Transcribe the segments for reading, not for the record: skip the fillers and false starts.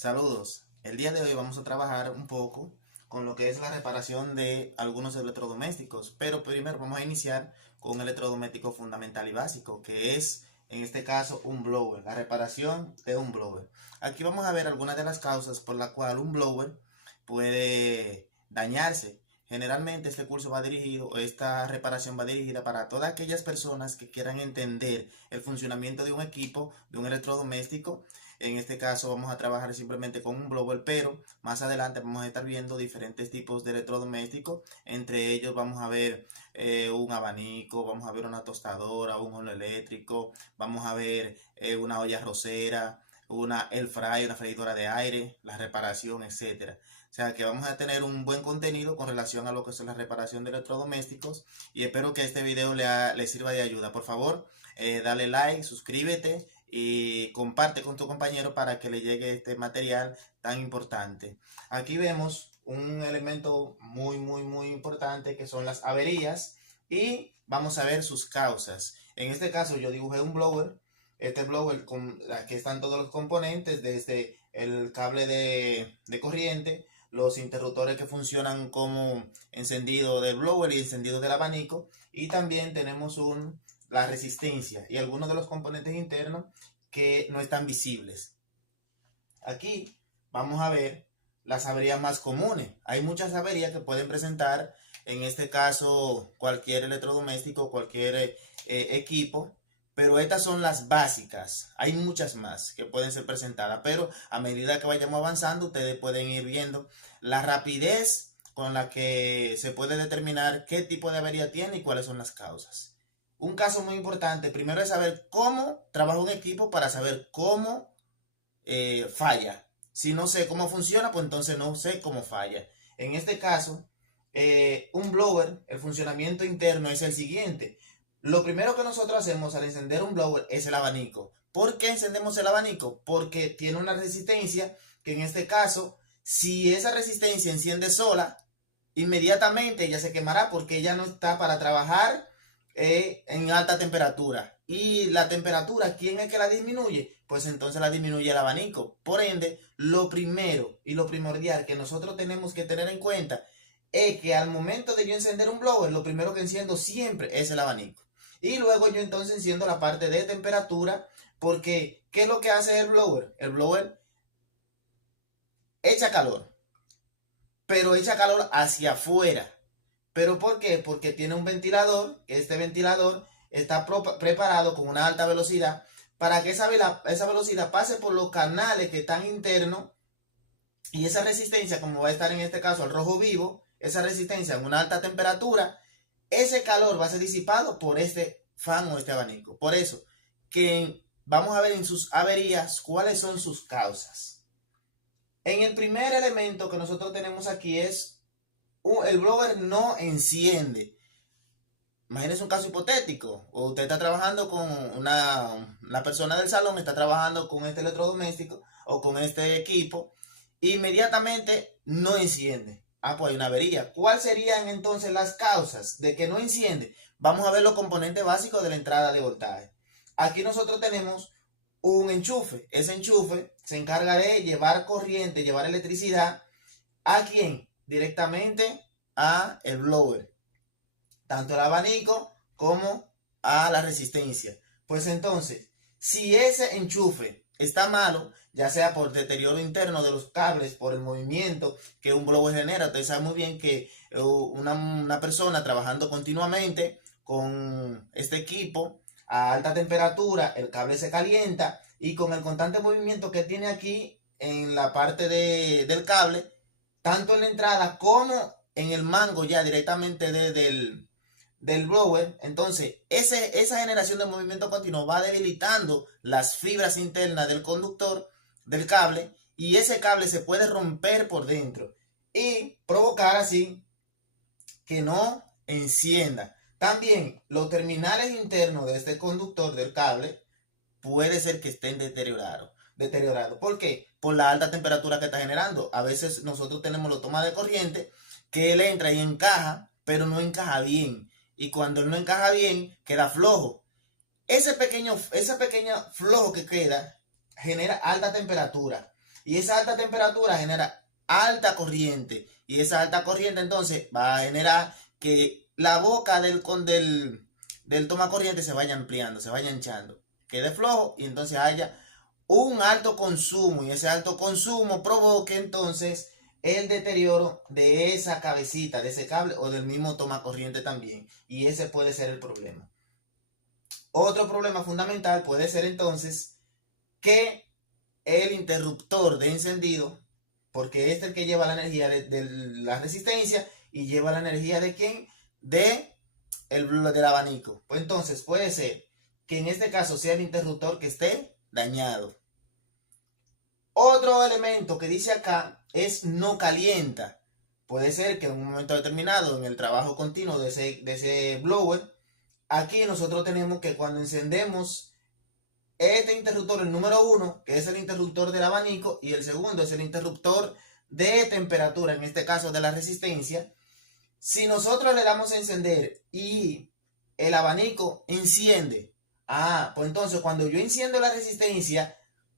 Saludos. El día de hoy vamos a trabajar un poco con lo que es la reparación de algunos electrodomésticos, pero primero vamos a iniciar con un electrodoméstico fundamental y básico, que es en este caso un blower, la reparación de un blower. Aquí vamos a ver algunas de las causas por la cual un blower puede dañarse. Generalmente este curso va dirigido, esta reparación va dirigida para todas aquellas personas que quieran entender el funcionamiento de un equipo, de un electrodoméstico. En este caso vamos a trabajar simplemente con un blower, pero más adelante vamos a estar viendo diferentes tipos de electrodomésticos. Entre ellos vamos a ver un abanico, vamos a ver una tostadora, un horno eléctrico, vamos a ver una olla arrocera, una air fry, una freidora de aire, la reparación, etcétera. O sea que vamos a tener un buen contenido con relación a lo que es la reparación de electrodomésticos y espero que este video le sirva de ayuda. Por favor, dale like, suscríbete y comparte con tu compañero para que le llegue este material tan importante. Aquí vemos un elemento muy importante que son las averías y vamos a ver sus causas. En este caso yo dibujé un blower. Este blower, aquí están todos los componentes, desde el cable de corriente, los interruptores que funcionan como encendido del blower y encendido del abanico, y también tenemos la resistencia y algunos de los componentes internos que no están visibles. Aquí vamos a ver las averías más comunes. Hay muchas averías que pueden presentar, en este caso, cualquier electrodoméstico, cualquier equipo, pero estas son las básicas. Hay muchas más que pueden ser presentadas, pero a medida que vayamos avanzando, ustedes pueden ir viendo la rapidez con la que se puede determinar qué tipo de avería tiene y cuáles son las causas. Un caso muy importante, primero es saber cómo trabaja un equipo para saber cómo falla. Si no sé cómo funciona, pues entonces no sé cómo falla. En este caso, un blower, el funcionamiento interno es el siguiente. Lo primero que nosotros hacemos al encender un blower es el abanico. ¿Por qué encendemos el abanico? Porque tiene una resistencia que en este caso, si esa resistencia enciende sola, inmediatamente ella se quemará porque ella no está para trabajar en alta temperatura. Y la temperatura, ¿quién es que la disminuye? Pues entonces la disminuye el abanico. Por ende, lo primero y lo primordial que nosotros tenemos que tener en cuenta es que al momento de yo encender un blower, lo primero que enciendo siempre es el abanico. Y luego yo entonces enciendo la parte de temperatura, porque ¿qué es lo que hace el blower? El blower echa calor, pero echa calor hacia afuera. ¿Pero por qué? Porque tiene un ventilador, que este ventilador está preparado con una alta velocidad para que esa velocidad pase por los canales que están internos, y esa resistencia, como va a estar en este caso al rojo vivo, esa resistencia en una alta temperatura, ese calor va a ser disipado por este fan o este abanico. Por eso, que vamos a ver en sus averías cuáles son sus causas. En el primer elemento que nosotros tenemos aquí es el blower no enciende. Imagínense un caso hipotético. O usted está trabajando con una persona del salón, está trabajando con este electrodoméstico o con este equipo, inmediatamente no enciende. Ah, pues hay una avería. ¿Cuáles serían entonces las causas de que no enciende? Vamos a ver los componentes básicos de la entrada de voltaje. Aquí nosotros tenemos un enchufe. Ese enchufe se encarga de llevar corriente, llevar electricidad. ¿A quién? Directamente a el blower, tanto el abanico como a la resistencia. Pues entonces, si ese enchufe está malo, ya sea por deterioro interno de los cables, por el movimiento que un blower genera, usted sabe muy bien que una persona trabajando continuamente con este equipo a alta temperatura, el cable se calienta, y con el constante movimiento que tiene aquí en la parte del cable, tanto en la entrada como en el mango ya directamente del blower, entonces esa generación de movimiento continuo va debilitando las fibras internas del conductor del cable, y ese cable se puede romper por dentro y provocar así que no encienda. También los terminales internos de este conductor del cable puede ser que estén deteriorados. ¿Por qué? Por la alta temperatura que está generando. A veces nosotros tenemos los tomas de corriente que él entra y encaja, pero no encaja bien. Y cuando él no encaja bien, queda flojo. Ese pequeño flojo que queda genera alta temperatura. Y esa alta temperatura genera alta corriente. Y esa alta corriente entonces va a generar que la boca del toma corriente se vaya ampliando, se vaya hinchando. Quede flojo y entonces haya un alto consumo. Y ese alto consumo provoque entonces el deterioro de esa cabecita, de ese cable o del mismo toma corriente también. Y ese puede ser el problema. Otro problema fundamental puede ser entonces que el interruptor de encendido, porque es el que lleva la energía de la resistencia y lleva la energía de quién, del abanico. Pues entonces puede ser que en este caso sea el interruptor que esté dañado. Otro elemento que dice acá es no calienta. Puede ser que en un momento determinado, en el trabajo continuo de ese blower, aquí nosotros tenemos que cuando encendemos este interruptor, el número 1, que es el interruptor del abanico, y el segundo es el interruptor de temperatura, en este caso de la resistencia, si nosotros le damos a encender y el abanico enciende, pues entonces cuando yo enciendo la resistencia,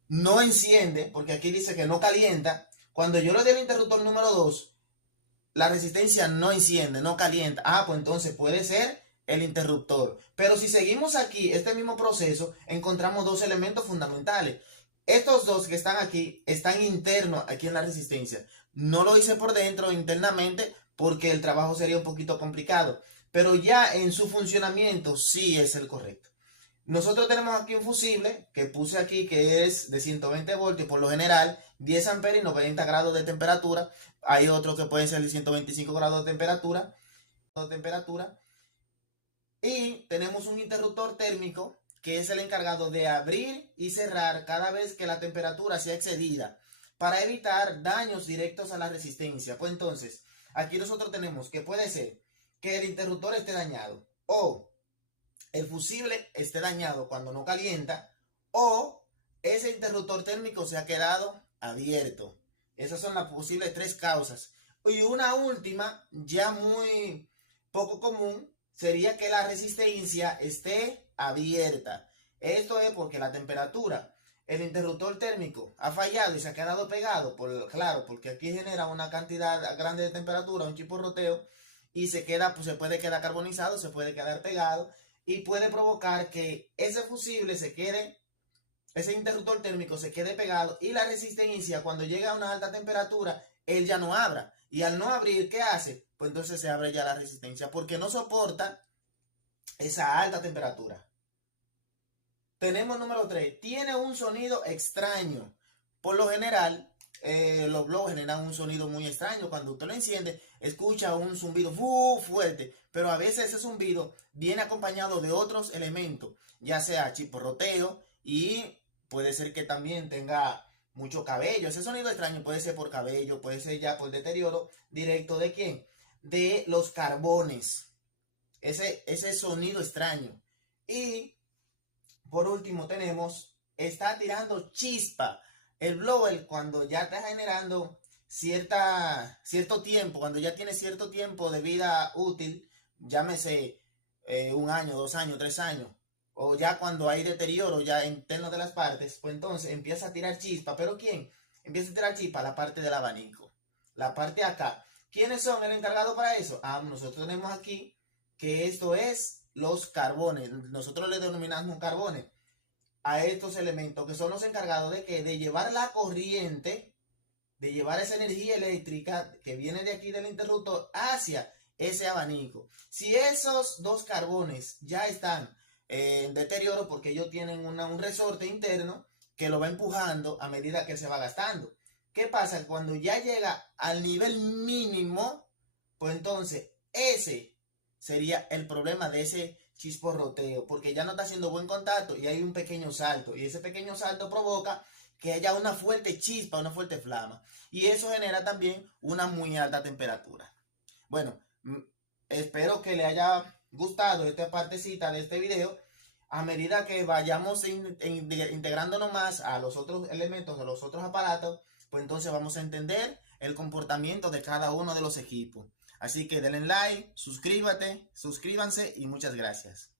no enciende, porque aquí dice que no calienta. Cuando yo le doy el interruptor número 2, la resistencia no enciende, no calienta. Pues entonces puede ser el interruptor. Pero si seguimos aquí este mismo proceso, encontramos dos elementos fundamentales. Estos dos que están aquí están internos aquí en la resistencia. No lo hice por dentro internamente porque el trabajo sería un poquito complicado. Pero ya en su funcionamiento sí es el correcto. Nosotros tenemos aquí un fusible que puse aquí que es de 120 voltios, por lo general 10 amperes y 90 grados de temperatura. Hay otros que pueden ser de 125 grados de temperatura. Y tenemos un interruptor térmico que es el encargado de abrir y cerrar cada vez que la temperatura sea excedida para evitar daños directos a la resistencia. Pues entonces, aquí nosotros tenemos que puede ser que el interruptor esté dañado o el fusible esté dañado cuando no calienta o ese interruptor térmico se ha quedado abierto. Esas son las posibles tres causas. Y una última, ya muy poco común, sería que la resistencia esté abierta. Esto es porque la temperatura, el interruptor térmico ha fallado y se ha quedado pegado, claro, porque aquí genera una cantidad grande de temperatura, un chisporroteo, y se puede quedar carbonizado, se puede quedar pegado, y puede provocar que ese fusible ese interruptor térmico se quede pegado y la resistencia cuando llega a una alta temperatura, él ya no abra. Y al no abrir, ¿qué hace? Pues entonces se abre ya la resistencia porque no soporta esa alta temperatura. Tenemos número 3. Tiene un sonido extraño. Por lo general, los blowers generan un sonido muy extraño. Cuando usted lo enciende, escucha un zumbido fuerte. Pero a veces ese zumbido viene acompañado de otros elementos, ya sea chisporroteo y puede ser que también tenga mucho cabello. Ese sonido extraño puede ser por cabello, puede ser ya por deterioro directo de ¿quién? De los carbones. Ese sonido extraño. Y por último está tirando chispa. El blower cuando ya está generando cierto tiempo, cuando ya tiene cierto tiempo de vida útil, llámese 1 año, 2 años, 3 años, o ya cuando hay deterioro ya interno de las partes, pues entonces empieza a tirar chispa. ¿Pero quién? Empieza a tirar chispa la parte del abanico, la parte de acá. ¿Quiénes son el encargado para eso? Nosotros tenemos aquí que esto es los carbones. Nosotros le denominamos carbones a estos elementos que son los encargados de llevar la corriente, de llevar esa energía eléctrica que viene de aquí del interruptor hacia ese abanico. Si esos dos carbones ya están en deterioro porque ellos tienen un resorte interno que lo va empujando a medida que se va gastando. ¿Qué pasa? Cuando ya llega al nivel mínimo, pues entonces ese sería el problema de ese chisporroteo, porque ya no está haciendo buen contacto y hay un pequeño salto, y ese pequeño salto provoca que haya una fuerte chispa, una fuerte flama, y eso genera también una muy alta temperatura. Bueno, espero que le haya gustado esta partecita de este video. A medida que vayamos integrándonos más a los otros elementos, a los otros aparatos, pues entonces vamos a entender el comportamiento de cada uno de los equipos. Así que denle like, suscríbanse y muchas gracias.